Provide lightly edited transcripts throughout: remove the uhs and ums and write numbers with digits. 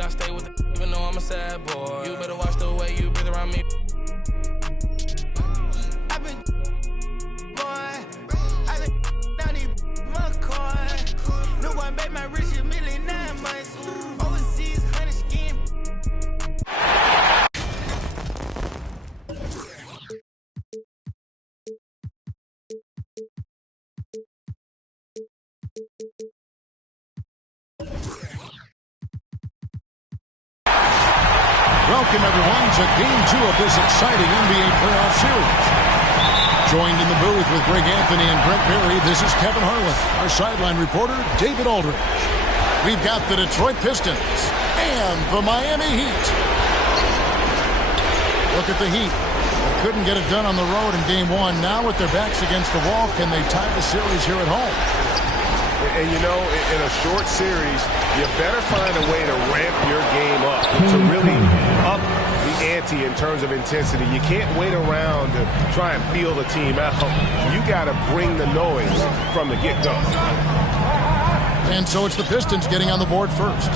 I stay with the even though I'm a sad boy. You better watch the way you breathe around me. I've been down these McCoy. No one made my rich a million 9 months. Overseas, 100 skin. Welcome, everyone, to Game 2 of this exciting NBA playoff series. Joined in the booth with Greg Anthony and Brent Berry, this is Kevin Harlan. Our sideline reporter, David Aldridge. We've got the Detroit Pistons and the Miami Heat. Look at the Heat. They couldn't get it done on the road in Game 1. Now with their backs against the wall, can they tie the series here at home? And, you know, in a short series, you better find a way to ramp your game up, to really up the ante in terms of intensity. You can't wait around to try and feel the team out. You got to bring the noise from the get-go. And so it's the Pistons getting on the board first.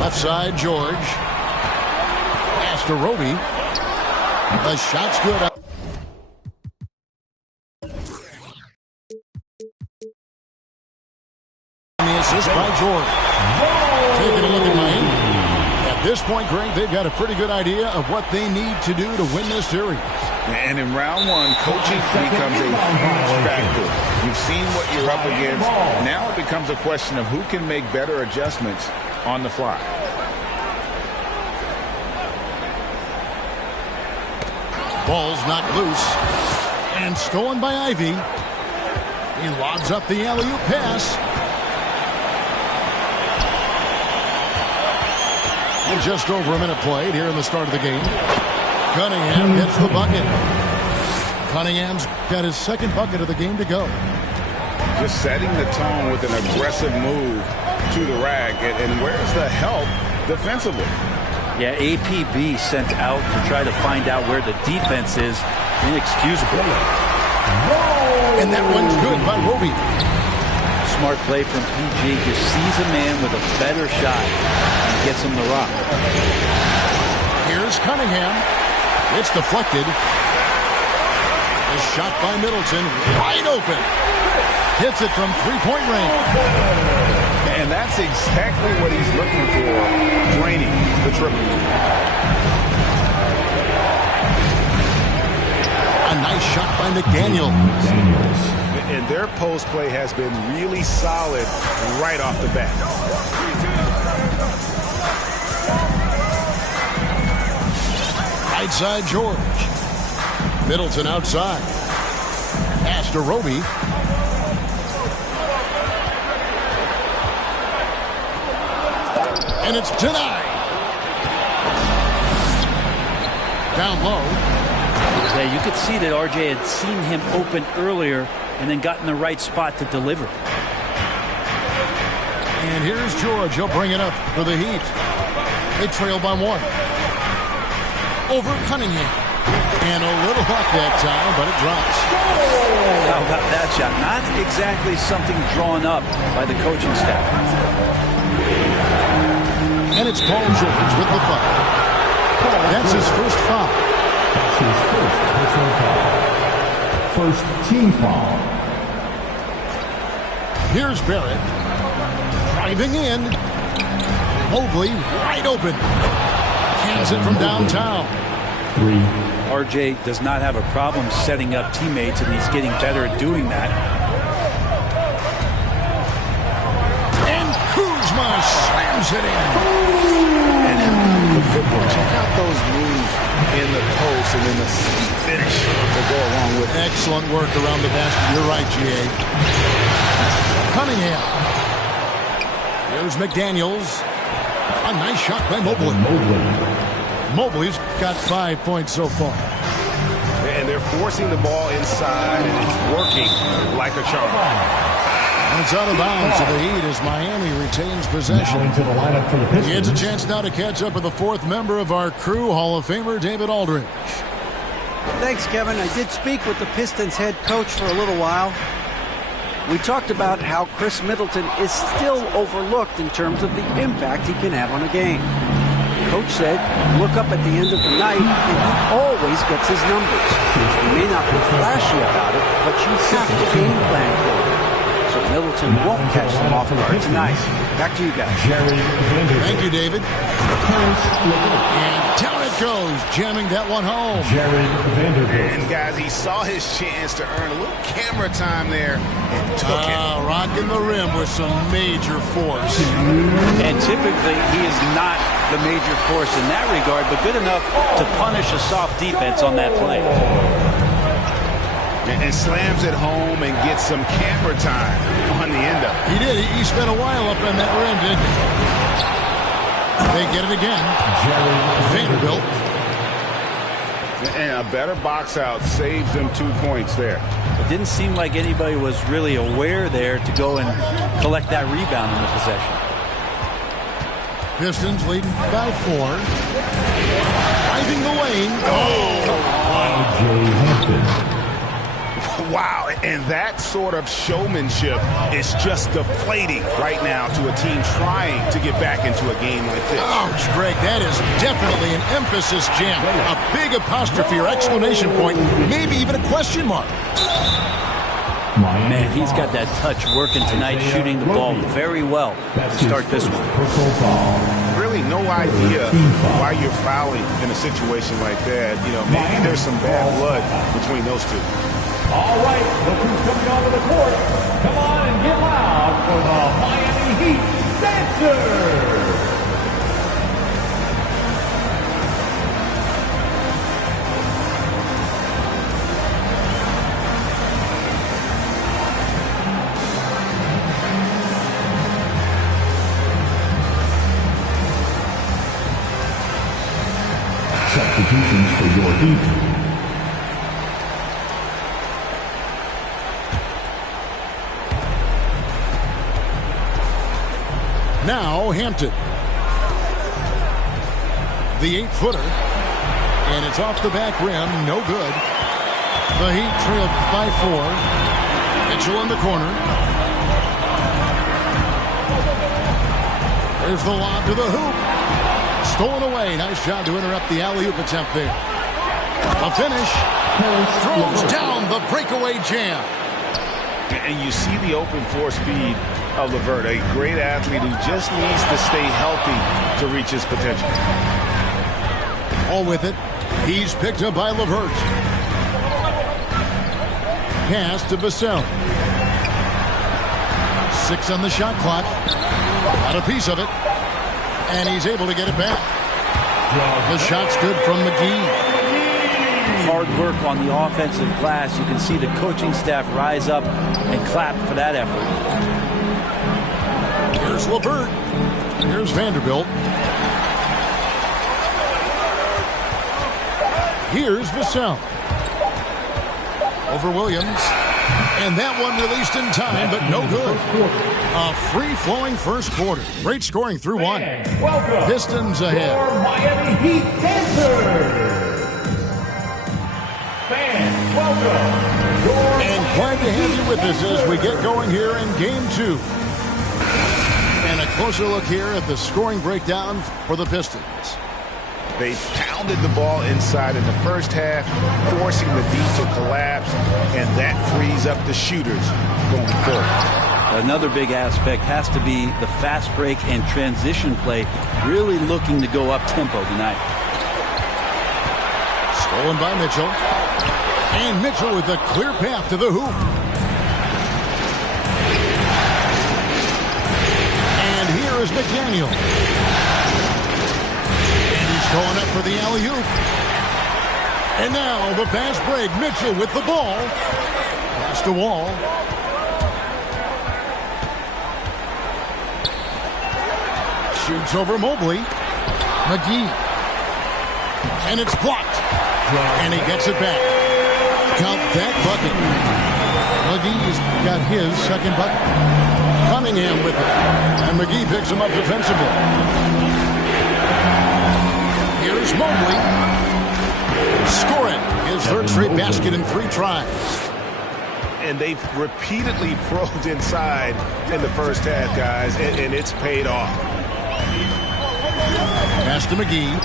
Left side, George. Pass to Roby. The shot's good. The assist by George. Taking a look at Miami. At this point, Greg, they've got a pretty good idea of what they need to do to win this series. And in round one, coaching becomes a huge factor. You've seen what you're up against. Now it becomes a question of who can make better adjustments on the fly. Ball's knocked loose. And stolen by Ivy. He lobs up the alley-oop pass. And just over a minute played here in the start of the game. Cunningham gets the bucket. Cunningham's got his second bucket of the game to go. Just setting the tone with an aggressive move to the rack. And where's the help defensively? Yeah, APB sent out to try to find out where the defense is. Inexcusable. And that one's good by Roby. Smart play from PG. Just sees a man with a better shot and gets him the rock. Here's Cunningham. It's deflected. A shot by Middleton. Wide open. Hits it from three-point range. And that's exactly what he's looking for. Draining the triple. A nice shot by McDaniels. And their post play has been really solid right off the bat. Right side, George. Middleton outside. Pass to Roby. And it's denied. Down low. Yeah, you could see that RJ had seen him open earlier and then got in the right spot to deliver. And here's George. He'll bring it up for the Heat. They trail by one. Over Cunningham. And a little luck that time, but it drops. How about that shot? Not exactly something drawn up by the coaching staff. And it's Paul George with the foul. That's his first foul. That's his first personal foul. First team foul. Here's Barrett. Driving in. Mobley wide open. Cans it from downtown. RJ does not have a problem setting up teammates, and he's getting better at doing that. And Kuzma slams it in. And the football, check out those moves in the post and then the sweet finish to go along with it. Excellent work around the basket. You're right, G.A. Cunningham. Here's McDaniels. A nice shot by Mobley. Mobley's got 5 points so far. And they're forcing the ball inside, and it's working like a charm. And it's out of bounds to the Heat as Miami retains possession. Now into the lineup for the Pistons. He gets a chance now to catch up with the fourth member of our crew, Hall of Famer David Aldridge. Thanks, Kevin. I did speak with the Pistons head coach for a little while. We talked about how Chris Middleton is still overlooked in terms of the impact he can have on a game. Coach said, look up at the end of the night, and he always gets his numbers. He may not be flashy about it, but you have to game plan for it. So Middleton won't catch them off guard tonight. Back to you guys. Thank you, David. And down it goes, jamming that one home. And guys, he saw his chance to earn a little camera time there and took it. Rocking the rim with some major force. And typically, he is not the major force in that regard, but good enough to punish a soft defense on that play. And slams it home and gets some camera time on the end of it. He did. He spent a while up on that rim, didn't he? They get it again. Vanderbilt. And a better box out saves them 2 points there. It didn't seem like anybody was really aware there to go and collect that rebound in the possession. Pistons leading by 4. Driving the lane. Wow, and that sort of showmanship is just deflating right now to a team trying to get back into a game like this. Ouch, Greg, that is definitely an emphasis jam. A big apostrophe or exclamation point, maybe even a question mark. Man, he's got that touch working tonight, shooting the ball very well to start this one. Really no idea why you're fouling in a situation like that. You know, maybe there's some bad blood between those two. All right, look who's coming onto the court. Come on and get loud for the Miami Heat Dancers. Substitutions for your Heat. Now Hampton. The 8-footer. And it's off the back rim. No good. The Heat trailed by 4. Mitchell in the corner. There's the lob to the hoop. Stolen away. Nice job to interrupt the alley-oop attempt there. The finish. Throws down the breakaway jam. And you see the open floor speed of LeVert, a great athlete who just needs to stay healthy to reach his potential. All with it. He's picked up by LeVert. Pass to Vassell. 6 on the shot clock. Got a piece of it. And he's able to get it back. The shot's good from McGee. Hard work on the offensive glass. You can see the coaching staff rise up and clap for that effort. Here's LeVert. Here's Vanderbilt. Here's Vassell. Over Williams. And that one released in time, but no good. A free-flowing first quarter. Great scoring through 1. Pistons ahead. Your Miami Heat Dancers. Fans, welcome. And glad to have you with us as we get going here in Game 2. And a closer look here at the scoring breakdown for the Pistons. They pounded the ball inside in the first half, forcing the D to collapse, and that frees up the shooters going forward. Another big aspect has to be the fast break and transition play, really looking to go up-tempo tonight. Stolen by Mitchell. And Mitchell with a clear path to the hoop. And here is McDaniel. And he's going up for the alley-oop. And now the fast break. Mitchell with the ball. Pass to Wall. Shoots over Mobley. McGee. And it's blocked. And he gets it back. Count that bucket. McGee's got his second bucket. Cunningham with it. And McGee picks him up defensively. Here's Mobley. Score it. His third straight basket in 3 tries. And they've repeatedly probed inside in the first half, guys, and it's paid off. Pass to McGee.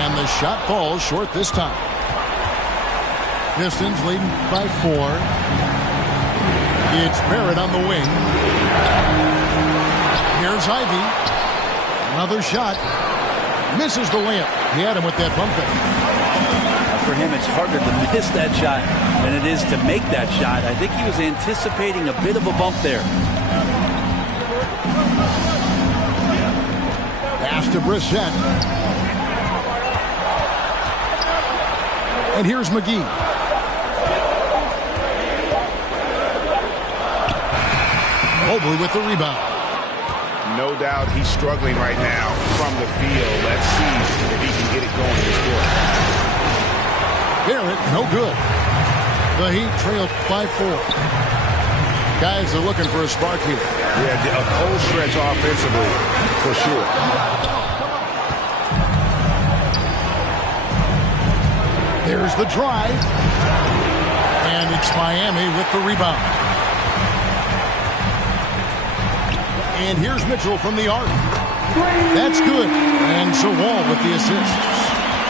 And the shot falls short this time. Pistons leading by 4. It's Barrett on the wing. Here's Ivy. Another shot. Misses the layup. He had him with that bump fake. For him, it's harder to miss that shot than it is to make that shot. I think he was anticipating a bit of a bump there. Pass to Brissett. And here's McGee. Mobley with the rebound. No doubt he's struggling right now from the field. Let's see if he can get it going this quarter. Barrett, no good. The Heat trail by 4. Guys are looking for a spark here. Yeah, a cold stretch offensively, for sure. There's the drive. And it's Miami with the rebound. And here's Mitchell from the arc. That's good. And so Wall with the assist.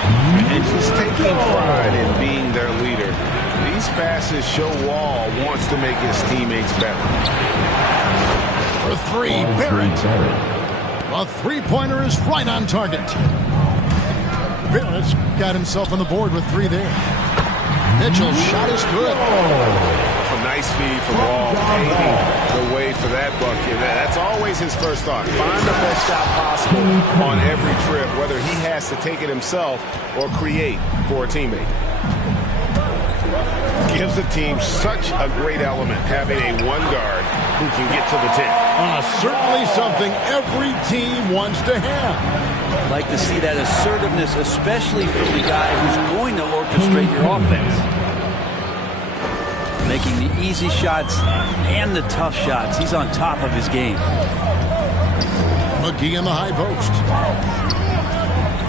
And he's taking pride in being their leader. These passes show Wall wants to make his teammates better. For 3, Barrett. A three-pointer is right on target. Barrett's got himself on the board with 3 there. Mitchell's shot is good. A nice feed from Wall, paving the way for that bucket. That's always his first thought. Find the best shot possible on every trip, whether he has to take it himself or create for a teammate. Gives the team such a great element, having a one guard who can get to the 10. Certainly something every team wants to have. I'd like to see that assertiveness, especially from the guy who's going to orchestrate your offense. Making the easy shots and the tough shots. He's on top of his game. McGee in the high post.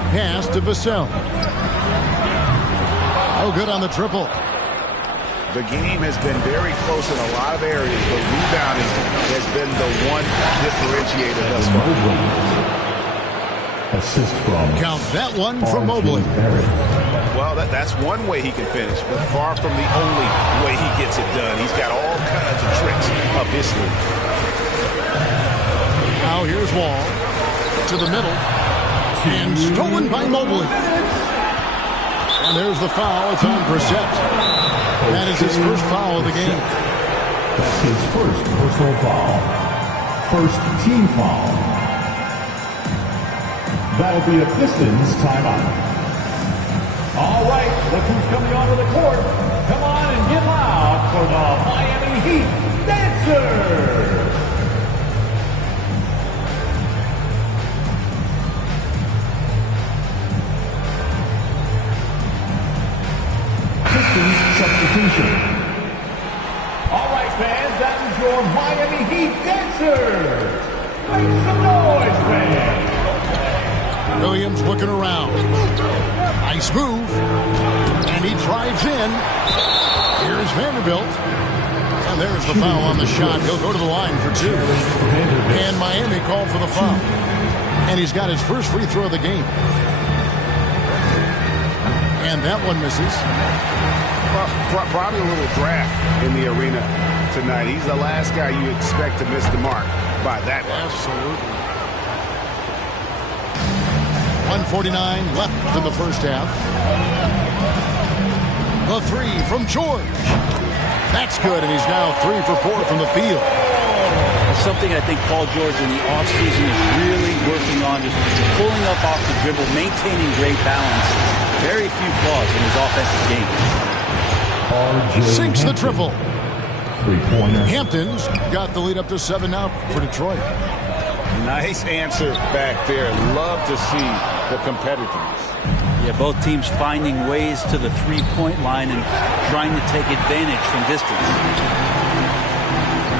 Pass to Vassell. Oh, good on the triple. The game has been very close in a lot of areas, but rebounding has been the one differentiator thus far. Assist from. Count that one from Mobley. Well, that's one way he can finish, but far from the only way he gets it done. He's got all kinds of tricks up his sleeve. Now here's Wall to the middle. And stolen by Mobley. And there's the foul. It's on Brissett. That is his first foul of the game. That's his first personal foul. First team foul. That'll be a Pistons timeout. All right, look who's coming onto the court. Come on and get loud for the Miami Heat Dancers. Pistons substitution. All right, fans, that is your Miami Heat Dancers. Make some noise, fans. Williams looking around. Nice move. And he drives in. Here's Vanderbilt. And there's the foul on the shot. He'll go to the line for 2. And Miami called for the foul. And he's got his first free throw of the game. And that one misses. Well, probably a little draft in the arena tonight. He's the last guy you expect to miss the mark by that much. Absolutely. 1:49 left in the first half. The 3 from George. That's good, and he's now 3 for 4 from the field. That's something I think Paul George in the offseason is really working on, just pulling up off the dribble, maintaining great balance. Very few flaws in his offensive game. Sinks the triple. Three-pointer. Hampton's got the lead up to 7 now for Detroit. Nice answer back there. Love to see the competitiveness. Yeah, both teams finding ways to the three-point line and trying to take advantage from distance.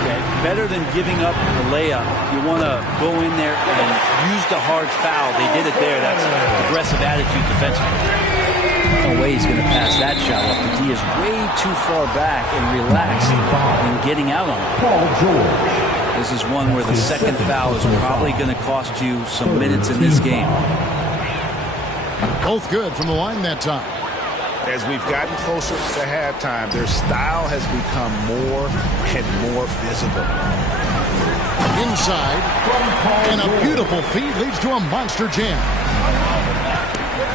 Okay, better than giving up the layup, you want to go in there and use the hard foul. They did it there. That's aggressive attitude defensively. A no way he's going to pass that shot up. The D is way too far back and relaxed in getting out on it. Paul George. This is one where the second foul is probably going to cost you some minutes in this game. Both good from the line that time. As we've gotten closer to halftime, their style has become more and more physical. Inside, and a beautiful feed leads to a monster jam.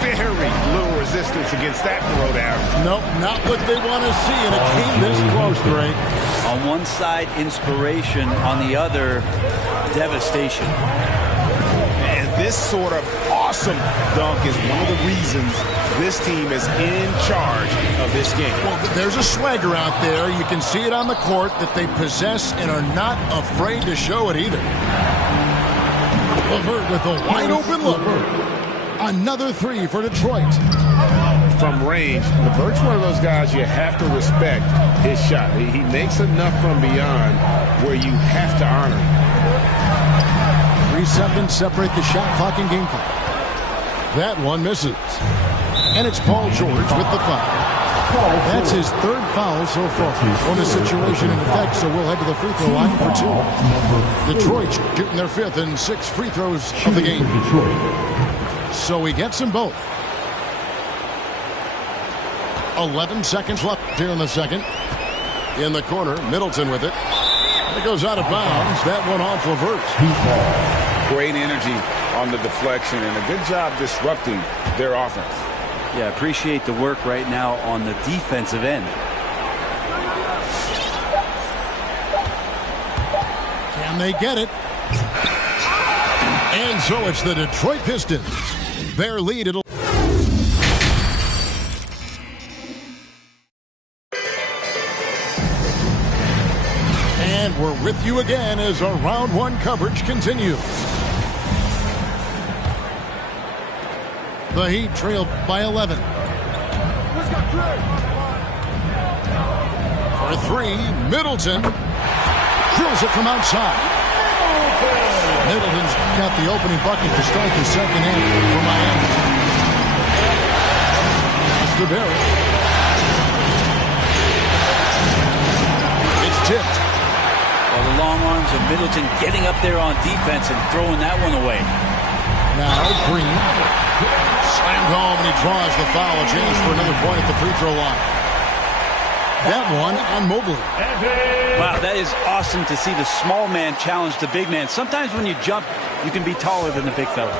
Very little resistance against that throwdown. Nope, not what they want to see, and it came this close, Greg. On one side, inspiration. On the other, devastation. And this sort of awesome dunk is one of the reasons this team is in charge of this game. Well, there's a swagger out there. You can see it on the court that they possess and are not afraid to show it either. LeVert with a wide-open look. Another three for Detroit. From range, LeVert's one of those guys you have to respect his shot. He makes enough from beyond where you have to honor him. 3 seconds separate the shot clock and game clock. That one misses. And it's Paul George with the foul. That's his third foul so far. On the situation in effect, so we'll head to the free throw line for 2. Detroit shooting their 5th and 6th free throws of the game. So he gets them both. 11 seconds left here in the second. In the corner, Middleton with it. It goes out of bounds. That one off LeVert. Great energy on the deflection and a good job disrupting their offense. Yeah, appreciate the work right now on the defensive end. Can they get it? And so it's the Detroit Pistons. Their lead at and we're with you again as our round 1 coverage continues. The Heat trailed by 11. For 3, Middleton drills it from outside. Middleton's got the opening bucket to start the second half for Miami. It's to Barrett. It's tipped. Well, the long arms of Middleton getting up there on defense and throwing that one away. Now Green slammed home and he draws the foul. A chance for another point at the free throw line. That one on Mobley. Wow, that is awesome to see the small man challenge the big man. Sometimes when you jump, you can be taller than the big fella.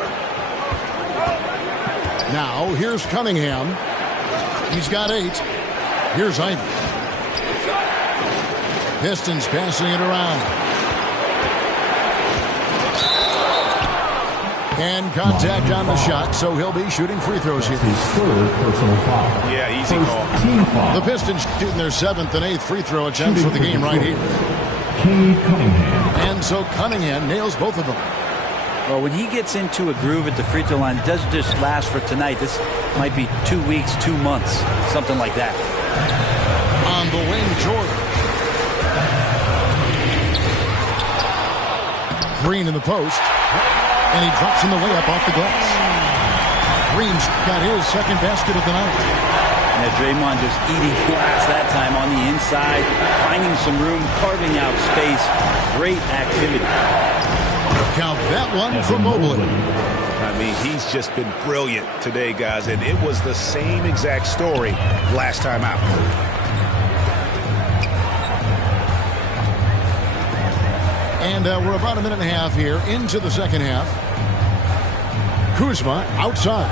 Now here's Cunningham. He's got 8. Here's Ivy. Pistons passing it around. And contact on the shot, so he'll be shooting free throws here. His third personal foul. Yeah, easy call. Team foul. The Pistons shooting their 7th and 8th free throw attempts for the game right here. Cunningham. And so Cunningham nails both of them. Well, when he gets into a groove at the free throw line, it doesn't just last for tonight. This might be 2 weeks, 2 months, something like that. On the wing, George. Green in the post. And he drops in the layup off the glass. Green's got his second basket of the night. Yeah, Draymond just eating glass that time on the inside, finding some room, carving out space. Great activity. Count that one for Mobley. I mean, he's just been brilliant today, guys, and it was the same exact story last time out. And we're about a minute and a half here into the second half. Kuzma outside.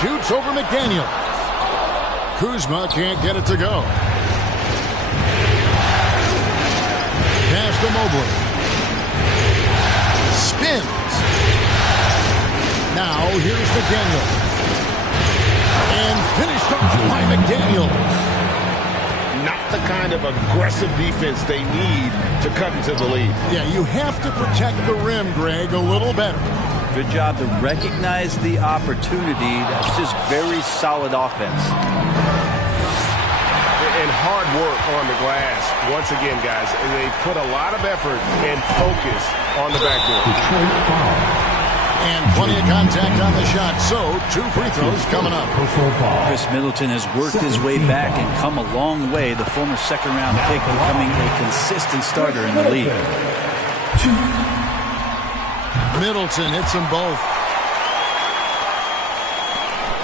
Shoots over McDaniel. Kuzma can't get it to go. Pass to Mobley. Spins. Now here's McDaniel. And finished off by McDaniel. Not the kind of aggressive defense they need to cut into the lead. Yeah, you have to protect the rim, Greg, a little better. Good job to recognize the opportunity. That's just very solid offense. And hard work on the glass. Once again, guys, they put a lot of effort and focus on the backboard. And plenty of contact on the shot, so 2 free throws coming up. Chris Middleton has worked his way back and come a long way. The former second-round pick becoming a consistent starter in the league. Middleton hits them both.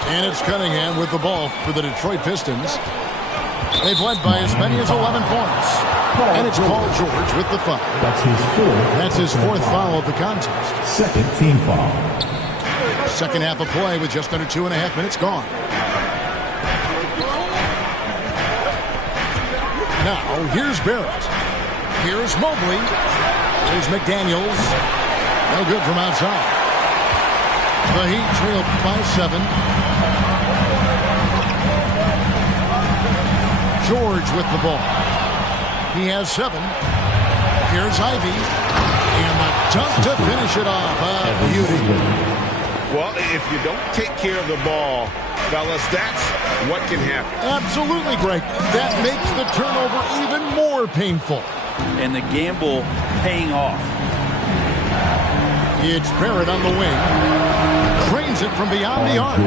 And it's Cunningham with the ball for the Detroit Pistons. They've led by as many as 11 points. And it's Paul George with the foul. That's his fourth foul of the contest. Second team foul. Second half of play with just under 2.5 minutes gone. Now, here's Barrett. Here's Mobley. Here's McDaniels. No good from outside. The Heat trail by 7. George with the ball. He has 7. Here's Ivy. And the dunk to finish it off. Beauty. Well, if you don't take care of the ball, fellas, that's what can happen. Absolutely, Greg. That makes the turnover even more painful. And the gamble paying off. It's Barrett on the wing. Cranes it from beyond the arc.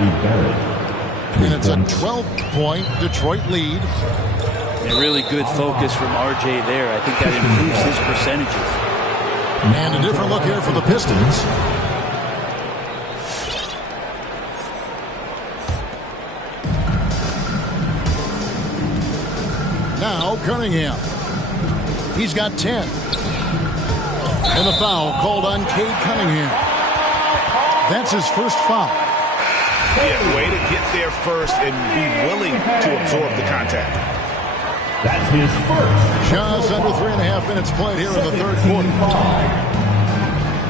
And it's a 12-point Detroit lead. A really good focus from RJ there. I think that improves his percentages. And a different look here for the Pistons. Now Cunningham. He's got 10. And the foul called on Cade Cunningham. That's his first foul. Yeah, way to get there first and be willing to absorb the contact. That's his first. Just under 3.5 minutes played here in the third quarter.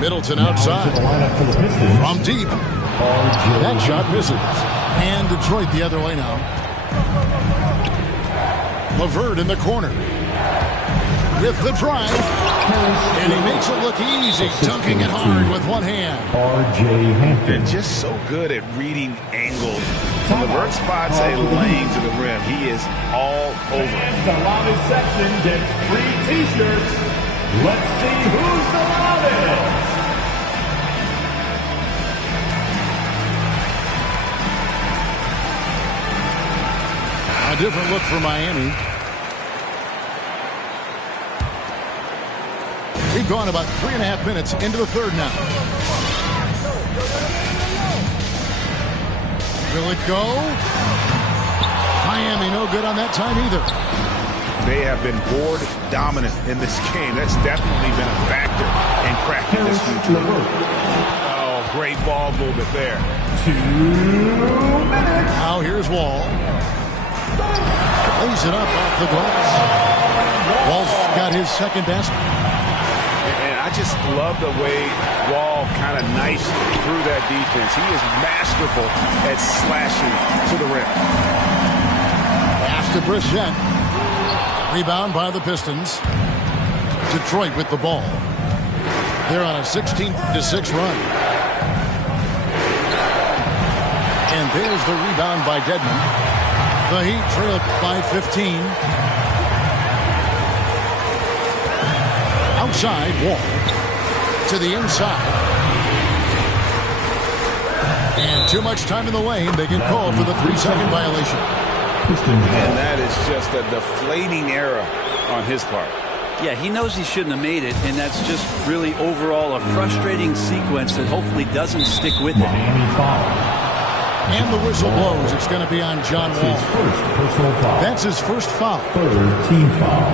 Middleton outside. From deep. That shot misses. And Detroit the other way now. LeVert in the corner. With the drive. And he makes it look easy. Dunking it hard with one hand. R.J. Hampton. And just so good at reading angles. LeVert spots a lane to the rim. He is all over. And the loudest section gets free T-shirts. Let's see who's the loudest. A different look for Miami. We've gone about 3.5 minutes into the third now. Will it go? Miami no good on that time either. They have been board dominant in this game. That's definitely been a factor in cracking this future. Oh, great ball movement there. 2 minutes. Now here's Wall. Lays it up off the glass. Wall's got his second basket. And I just love the way Wall kind of knifes through that defense. He is masterful at slashing to the rim. Pass to Brissett. Rebound by the Pistons. Detroit with the ball. They're on a 16-6 run. And there's the rebound by Dedmon. The Heat trail by 15. Outside, Wall. To the inside. And too much time in the lane. They get called for the 3-second violation. And that is just a deflating error on his part. Yeah, he knows he shouldn't have made it, and that's just really overall a frustrating sequence that hopefully doesn't stick with it. And the whistle blows. It's going to be on John Wall. That's his first foul. Third team foul.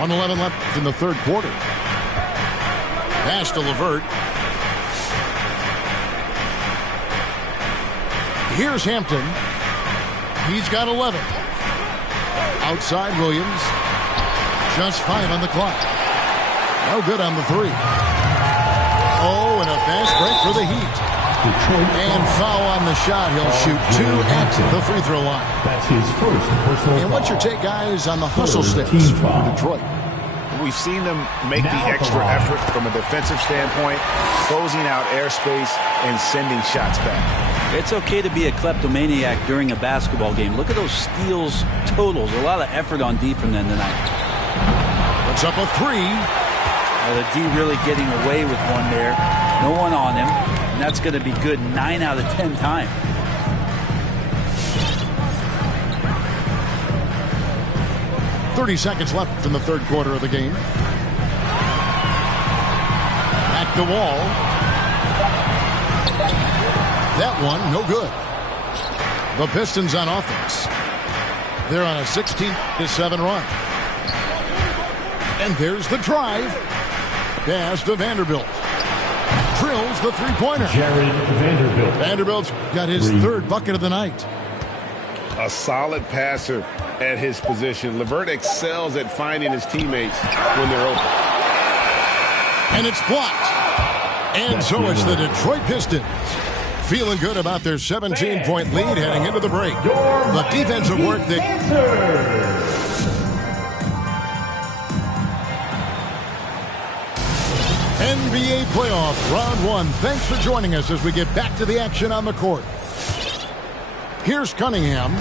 1:11 left in the third quarter. Pass to LeVert. Here's Hampton. He's got 11. Outside Williams. Just 5 on the clock. No good on the 3. Oh, and a fast break for the Heat. And foul on the shot. He'll shoot 2 at the free throw line. That's his first personal And what's your take, guys, on the hustle steps for Detroit? We've seen them make the extra effort from a defensive standpoint, closing out airspace and sending shots back. It's okay to be a kleptomaniac during a basketball game. Look at those steals totals. A lot of effort on D from them tonight. Puts up a 3. The D really getting away with one there. No one on him. And that's going to be good 9 out of 10 times. .30 left in the third quarter of the game. Back to Wall. That one, no good. The Pistons on offense. They're on a 16-7 run. And there's the drive. Pass to Vanderbilt. Drills the three-pointer. Jared Vanderbilt. Vanderbilt's got his third bucket of the night. A solid passer at his position. LeVert excels at finding his teammates when they're open. And it's blocked. And so it's the Detroit Pistons. Feeling good about their 17-point lead heading into the break. The defensive work NBA playoff round 1. Thanks for joining us as we get back to the action on the court. Here's Cunningham.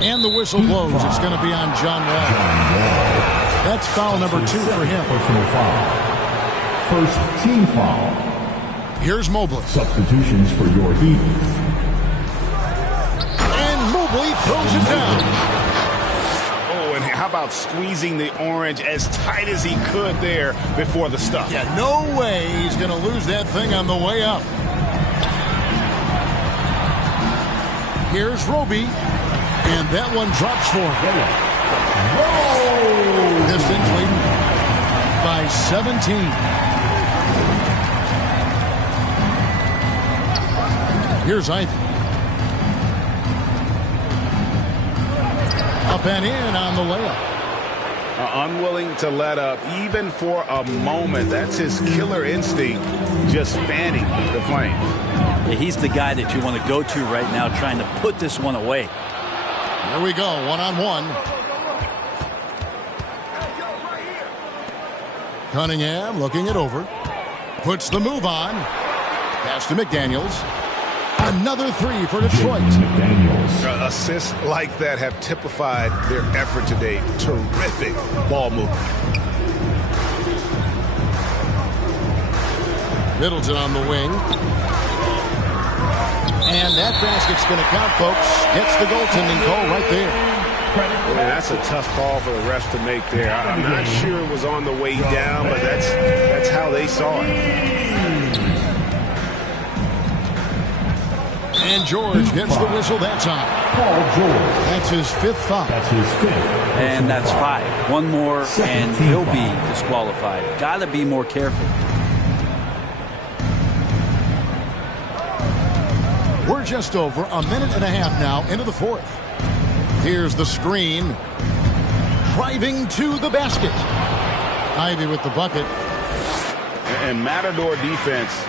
And the whistle blows. It's going to be on John Wall. That's foul number 2 for him. Personal foul. First team foul. Here's Mobley. Substitutions for your Heat. And Mobley throws it down. Oh, and how about squeezing the orange as tight as he could there before the stuff? Yeah, no way he's going to lose that thing on the way up. Here's Roby. And that one drops for him. Pistons leading by 17. Here's Ivy. Up and in on the layup. Unwilling to let up even for a moment. That's his killer instinct, just fanning the flame. Yeah, he's the guy that you want to go to right now, trying to put this one away. Here we go, one-on-one. Cunningham looking it over. Puts the move on. Pass to McDaniels. Another 3 for Detroit. Assists like that have typified their effort today. Terrific ball movement. Middleton on the wing. And that basket's going to count, folks. Gets the goaltending call right there. Man, that's a tough call for the refs to make there. I'm not sure it was on the way down, but that's how they saw it. And George gets the whistle that time. Paul George. That's his 5th foul. That's his 5th. And that's 5. One more, and he'll be disqualified. Got to be more careful. We're just over a minute and a half now into the 4th. Here's the screen. Driving to the basket. Ivy with the bucket. And Matador defense,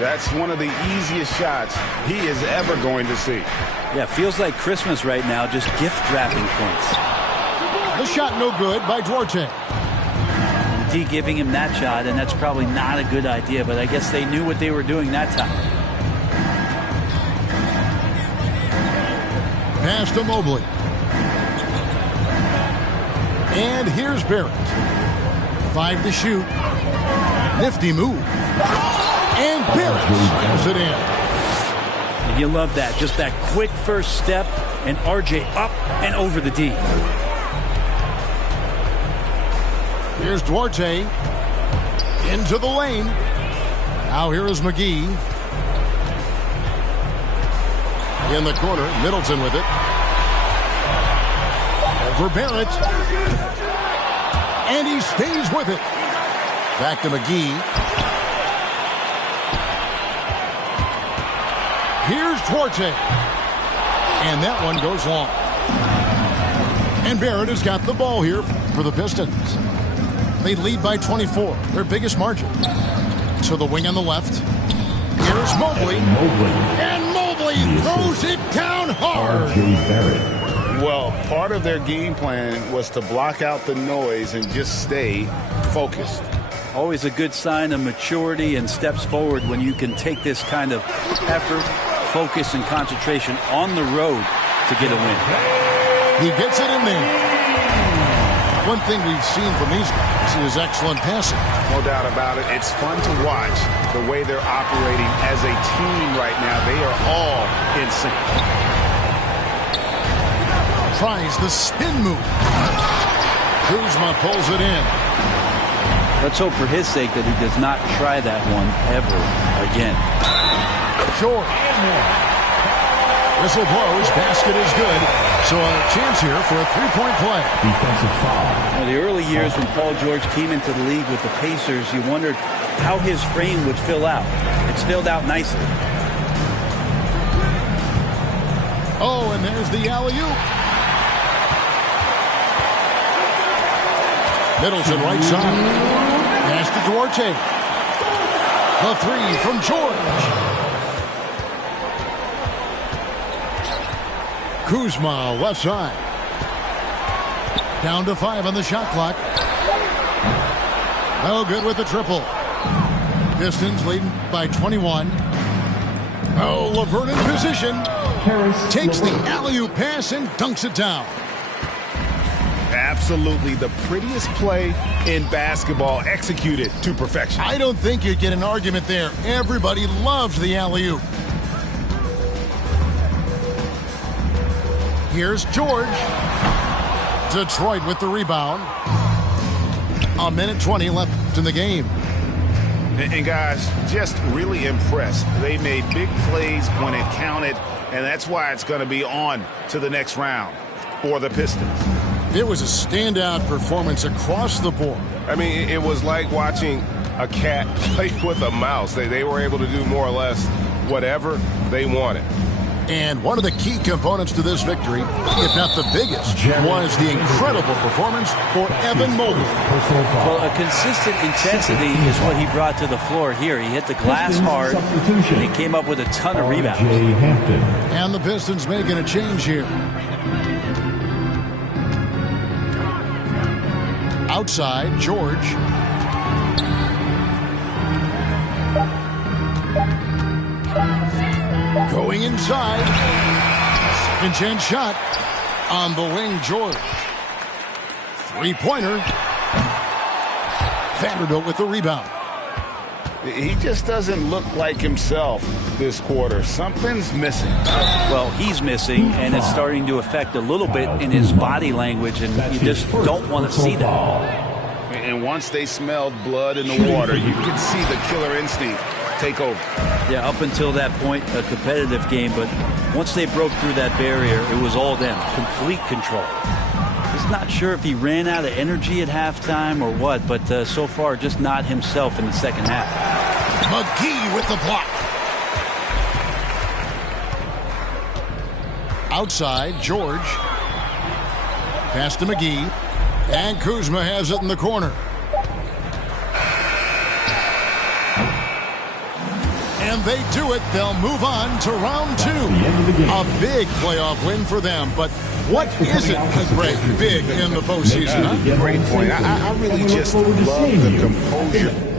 that's one of the easiest shots he is ever going to see. Yeah, feels like Christmas right now, just gift wrapping points. The shot no good by Duarte. D giving him that shot, and that's probably not a good idea, but I guess they knew what they were doing that time. Pass to Mobley. And here's Barrett. 5 to shoot. Nifty move. And Barrett slams it in. And you love that. Just that quick first step, and RJ up and over the D. Here's Duarte. Into the lane. Now here is McGee. In the corner, Middleton with it. Over Barrett. And he stays with it. Back to McGee. Here's Duarte. And that one goes long. And Barrett has got the ball here for the Pistons. They lead by 24, their biggest margin. To the wing on the left. Here's Mobley. And Mobley throws it down hard. Well, part of their game plan was to block out the noise and just stay focused. Always a good sign of maturity and steps forward when you can take this kind of effort, focus, and concentration on the road to get a win. He gets it in there. One thing we've seen from these guys is excellent passing. No doubt about it. It's fun to watch the way they're operating as a team right now. They are all in sync. Tries the spin move. Kuzma pulls it in. Let's hope for his sake that he does not try that one ever again. George. Whistle blows. Basket is good. So a chance here for a three-point play. Defensive foul. Now, the early years when Paul George came into the league with the Pacers, you wondered how his frame would fill out. It's filled out nicely. Oh, and there's the alley-oop. Middleton right side. Pass to Duarte. The three from George. Kuzma left side. Down to 5 on the shot clock. No good with the triple. Pistons leading by 21. Oh, LeVert in position. Takes the alley-oop pass and dunks it down. Absolutely the prettiest play in basketball, executed to perfection. I don't think you'd get an argument there. Everybody loves the alley-oop. Here's George. Detroit with the rebound. A minute 20 left in the game. And guys, just really impressed. They made big plays when it counted, and that's why it's going to be on to the next round for the Pistons. It was a standout performance across the board. I mean, it was like watching a cat play with a mouse. They were able to do more or less whatever they wanted. And one of the key components to this victory, if not the biggest, was the incredible performance for Evan Mobley. Well, a consistent intensity is what he brought to the floor here. He hit the glass hard, and he came up with a ton of rebounds. And the Pistons making a change here. Outside, George. Going inside. Second chance shot on the wing, George. Three-pointer. Vanderbilt with the rebound. He just doesn't look like himself this quarter. Something's missing. Well, he's missing, and it's starting to affect a little bit in his body language, and you just don't want to see that. And once they smelled blood in the water, you could see the killer instinct take over. Yeah, up until that point, a competitive game, but once they broke through that barrier, it was all them, complete control. Just not sure if he ran out of energy at halftime or what, but so far just not himself in the second half. McGee with the block. Outside, George. Pass to McGee. And Kuzma has it in the corner. And they do it. They'll move on to round two. A big playoff win for them. But what isn't, Greg, big in the postseason? Huh? Great point. I really just love the composure